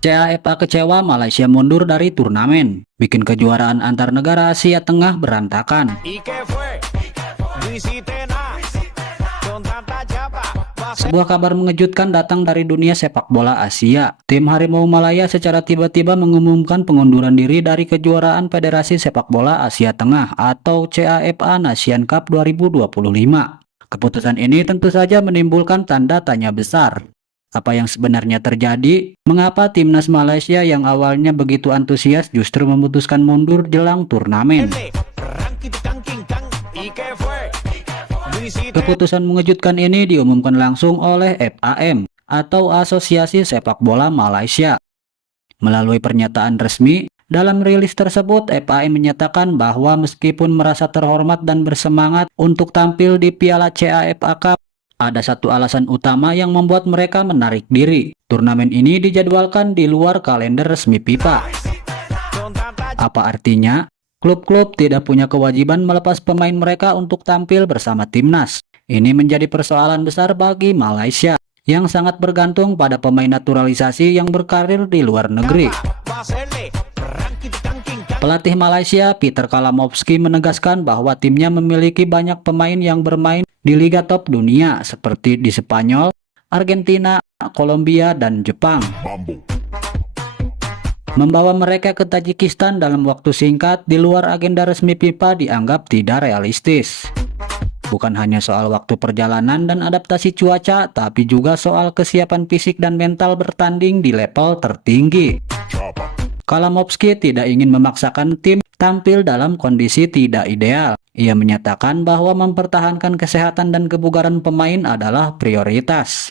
CAFA kecewa Malaysia mundur dari turnamen, bikin kejuaraan antar negara Asia Tengah berantakan. Sebuah kabar mengejutkan datang dari dunia sepak bola Asia. Tim Harimau Malaya secara tiba-tiba mengumumkan pengunduran diri dari kejuaraan Federasi Sepak Bola Asia Tengah atau CAFA Nation Cup 2025. Keputusan ini tentu saja menimbulkan tanda tanya besar. Apa yang sebenarnya terjadi? Mengapa timnas Malaysia yang awalnya begitu antusias justru memutuskan mundur jelang turnamen? Keputusan mengejutkan ini diumumkan langsung oleh FAM atau Asosiasi Sepak Bola Malaysia. Melalui pernyataan resmi, dalam rilis tersebut FAM menyatakan bahwa meskipun merasa terhormat dan bersemangat untuk tampil di Piala CAFA Cup, ada satu alasan utama yang membuat mereka menarik diri. Turnamen ini dijadwalkan di luar kalender resmi FIFA. Apa artinya? Klub-klub tidak punya kewajiban melepas pemain mereka untuk tampil bersama timnas. Ini menjadi persoalan besar bagi Malaysia, yang sangat bergantung pada pemain naturalisasi yang berkarir di luar negeri. Pelatih Malaysia, Peter Kalamovski, menegaskan bahwa timnya memiliki banyak pemain yang bermain di liga top dunia seperti di Spanyol, Argentina, Kolombia, dan Jepang. Membawa mereka ke Tajikistan dalam waktu singkat di luar agenda resmi FIFA dianggap tidak realistis. Bukan hanya soal waktu perjalanan dan adaptasi cuaca, tapi juga soal kesiapan fisik dan mental bertanding di level tertinggi. Kalamovski tidak ingin memaksakan tim tampil dalam kondisi tidak ideal. Ia menyatakan bahwa mempertahankan kesehatan dan kebugaran pemain adalah prioritas.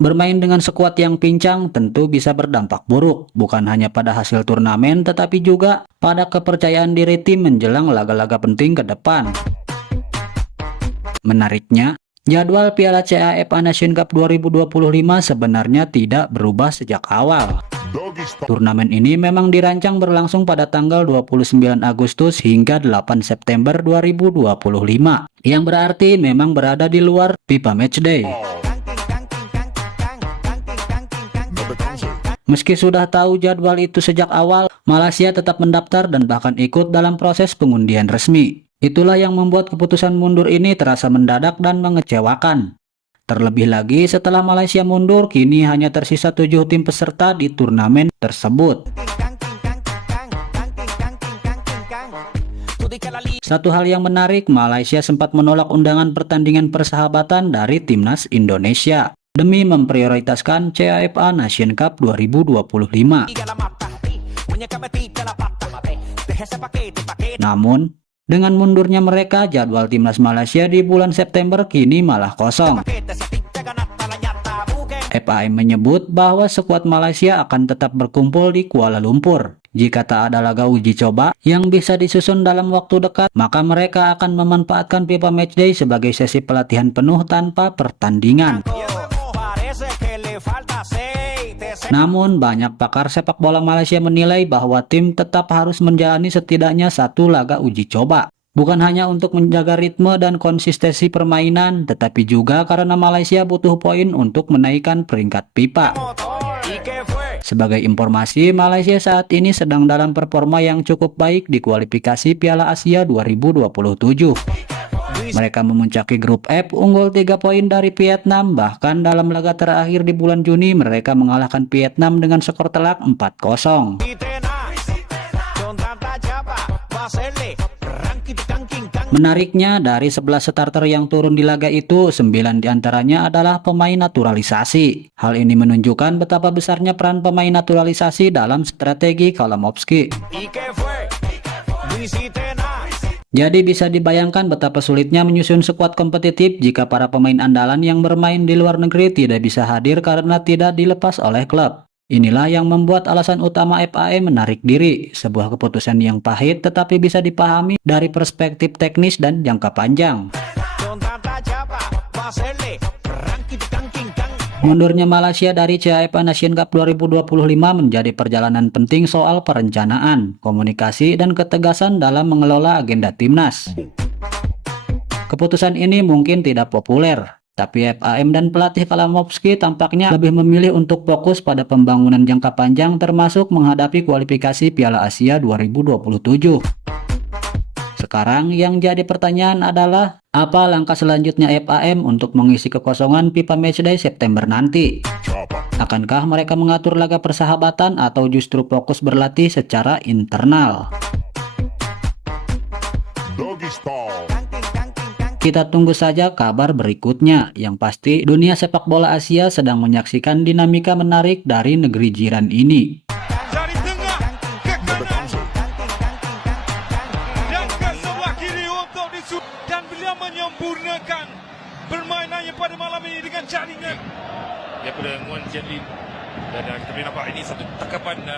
Bermain dengan skuad yang pincang tentu bisa berdampak buruk, bukan hanya pada hasil turnamen tetapi juga pada kepercayaan diri tim menjelang laga-laga penting ke depan. Menariknya, jadwal Piala CAFA Nation Cup 2025 sebenarnya tidak berubah sejak awal. Turnamen ini memang dirancang berlangsung pada tanggal 29 Agustus hingga 8 September 2025, yang berarti memang berada di luar FIFA Matchday. Meski sudah tahu jadwal itu sejak awal, Malaysia tetap mendaftar dan bahkan ikut dalam proses pengundian resmi. Itulah yang membuat keputusan mundur ini terasa mendadak dan mengecewakan. Terlebih lagi setelah Malaysia mundur, kini hanya tersisa 7 tim peserta di turnamen tersebut. Satu hal yang menarik, Malaysia sempat menolak undangan pertandingan persahabatan dari timnas Indonesia demi memprioritaskan CAFA Nation Cup 2025. Namun, dengan mundurnya mereka, jadwal timnas Malaysia di bulan September kini malah kosong. FAM menyebut bahwa skuad Malaysia akan tetap berkumpul di Kuala Lumpur. Jika tak ada laga uji coba yang bisa disusun dalam waktu dekat, maka mereka akan memanfaatkan FIFA Matchday sebagai sesi pelatihan penuh tanpa pertandingan. Namun, banyak pakar sepak bola Malaysia menilai bahwa tim tetap harus menjalani setidaknya satu laga uji coba. Bukan hanya untuk menjaga ritme dan konsistensi permainan, tetapi juga karena Malaysia butuh poin untuk menaikkan peringkat FIFA. Sebagai informasi, Malaysia saat ini sedang dalam performa yang cukup baik di kualifikasi Piala Asia 2027. Mereka memuncaki grup F unggul 3 poin dari Vietnam, bahkan dalam laga terakhir di bulan Juni mereka mengalahkan Vietnam dengan skor telak 4-0. Menariknya, dari 11 starter yang turun di laga itu, 9 diantaranya adalah pemain naturalisasi. Hal ini menunjukkan betapa besarnya peran pemain naturalisasi dalam strategi Kalamovski. Jadi bisa dibayangkan betapa sulitnya menyusun skuad kompetitif jika para pemain andalan yang bermain di luar negeri tidak bisa hadir karena tidak dilepas oleh klub. Inilah yang membuat alasan utama FAM menarik diri, sebuah keputusan yang pahit tetapi bisa dipahami dari perspektif teknis dan jangka panjang. Mundurnya Malaysia dari CAFA Nation Cup 2025 menjadi perjalanan penting soal perencanaan, komunikasi, dan ketegasan dalam mengelola agenda timnas. Keputusan ini mungkin tidak populer, Tapi FAM dan pelatih Kalamovski tampaknya lebih memilih untuk fokus pada pembangunan jangka panjang termasuk menghadapi kualifikasi Piala Asia 2027. Sekarang yang jadi pertanyaan adalah, apa langkah selanjutnya FAM untuk mengisi kekosongan FIFA Matchday September nanti? Akankah mereka mengatur laga persahabatan atau justru fokus berlatih secara internal? Kita tunggu saja kabar berikutnya. Yang pasti, dunia sepak bola Asia sedang menyaksikan dinamika menarik dari negeri jiran ini. Dari tengah ke kanan dan ke sebelah kiri untuk disut, dan beliau menyempurnakan permainannya pada malam ini dengan jaringan daripada Nguyen Jian Lin, dan kita boleh nampak ini satu tangkapan